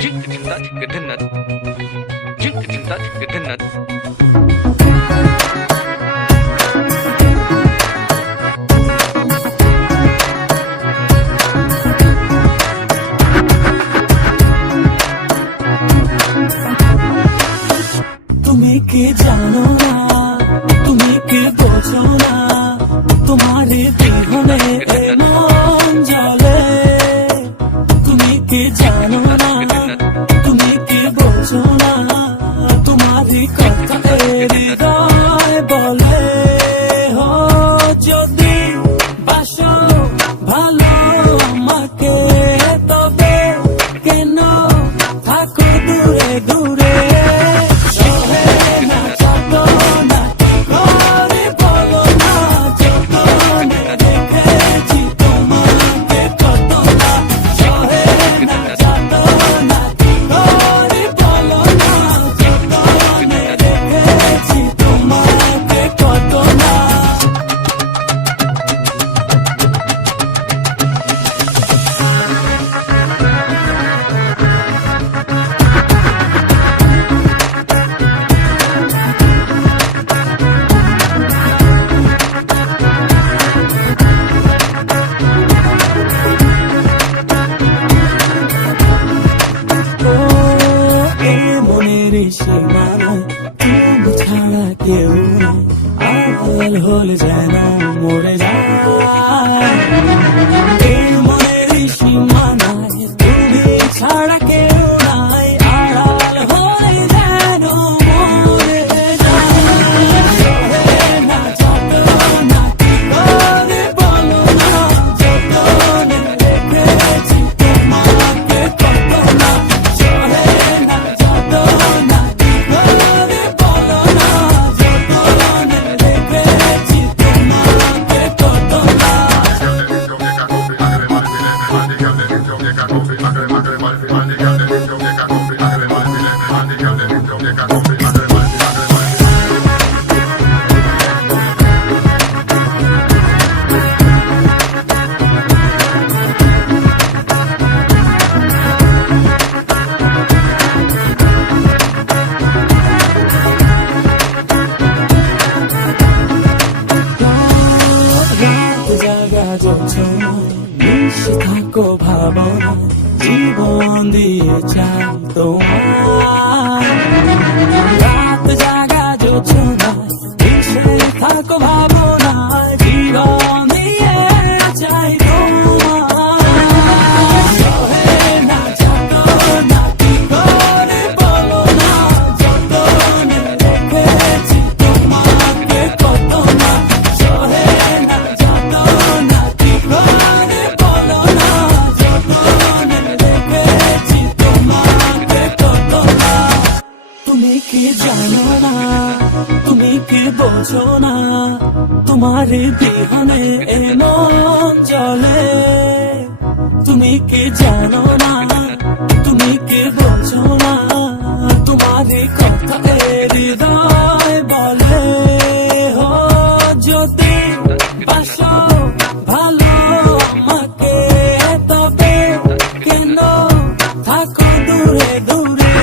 তুমি কি জানো না, তুমি কি বোঝো না, তোমার বিহনে এ মন জ্বলে। তুমি কি জানো না, তুমি কি বোঝো না, তোমার কথা হৃদয় বলে। হো যদি বাসো ভালো আমাকে, তবে কেন থাকো দূরে দূরে। তুমি ছাড়া কেউ আড়াল হলে যেন মরে যায়। মনের সীমানায় তুমি ছাড়া কেউ নাই, আড়াল হলে যেন মরে যায়। না যত না কি করে বলো না, যতনে রেখেছি তোমাকে কত না। সহে না যত না থাকো ভাবনা, জীবন দিয়ে চাই তোমার। রাত জাগা যোচনা, থাকো ভাবনা, জীবন দিয়ে চাই তোমার। সহে না যত না কি করে বলো না, যতনে রেখেছি তোমাকে কত না। সহে না যত না কি করে বলো না, যতনে রেখেছি তোমাকে কত না। তুমি কি জানো না, তুমি কি বোঝো না, তোমার বিহনে এ মন জ্বলে। তুমি কি জানো না, তুমি কি বোঝো না, তোমার কথা হৃদয় বলে। হো যদি বাসো ভালো আমাকে, তবে কেন থাকো দূরে দূরে।